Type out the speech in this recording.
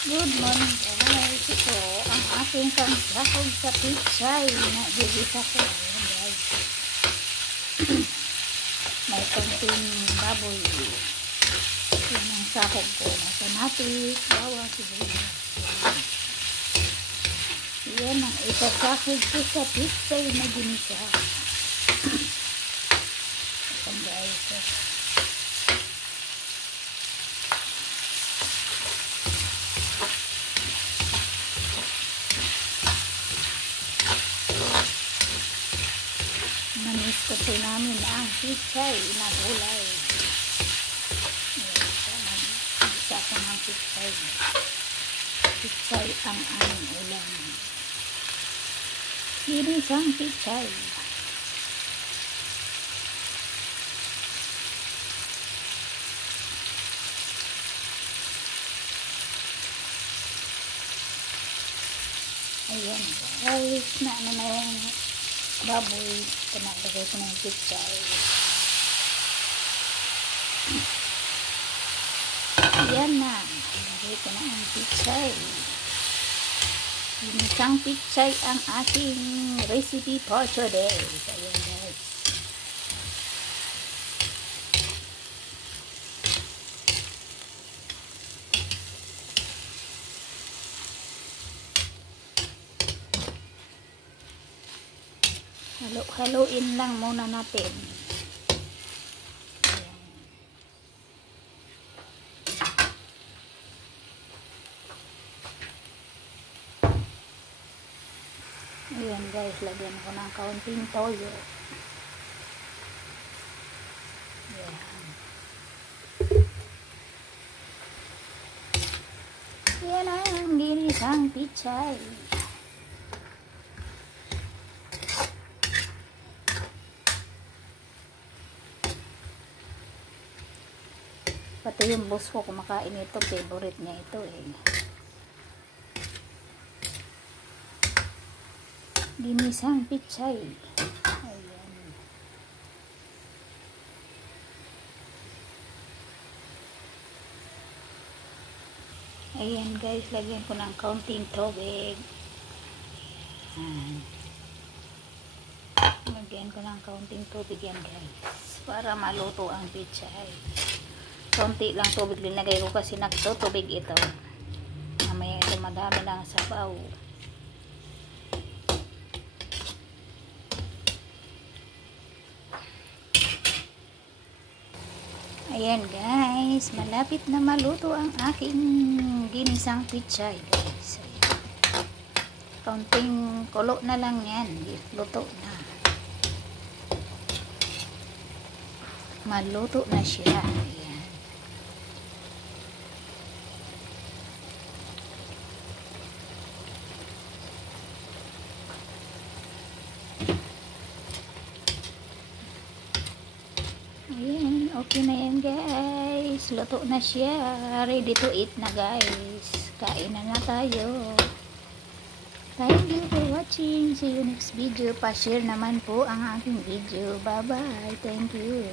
Good morning guys. Ito ang aking pangsahog sa pichay na gigisa ko. Ayan guys. May konting baboy. Yan ang sahog ko. Nasa natin, bawang sibuyas. Yan ang isasahog ko sa pichay na ginisa. Ayan guys. Namis kasi namin ang pichay na gulay. Isa ko ng pichay. Pichay ang aming ulam. Ginisang pichay. Ayan guys, na yung baboy, pinalagay ko ng pichay. Ayan na, pinalagay ko na ang pichay. Ginisang pichay ang ating recipe for today. Ayan guys. Halo-haloin lang muna natin. Ayan guys, lagyan ko ng kaunting toyo. Ayan. Ayan ang ginisang pichay. Pati yung boss ko kumakain ito, favorite niya ito eh. Ginisang pichay. Ayan. Ayan guys, lagyan ko ng kaunting tubig. Ayan. Lagyan ko ng kaunting tubig yan guys, para maluto ang pichay. Konti lang tubig linagay ko kasi nagtutubig ito. Mamaya ito madami lang sabaw. Ayan guys, malapit na maluto ang aking ginisang pichay guys. Kaunting kulo na lang yan, luto na. Maluto na siya. Ayan, okay na yan guys. Luto na siya. Ready to eat na guys. Kain na tayo. Thank you for watching. See you next video. Pa-share naman po ang aking video. Bye bye. Thank you.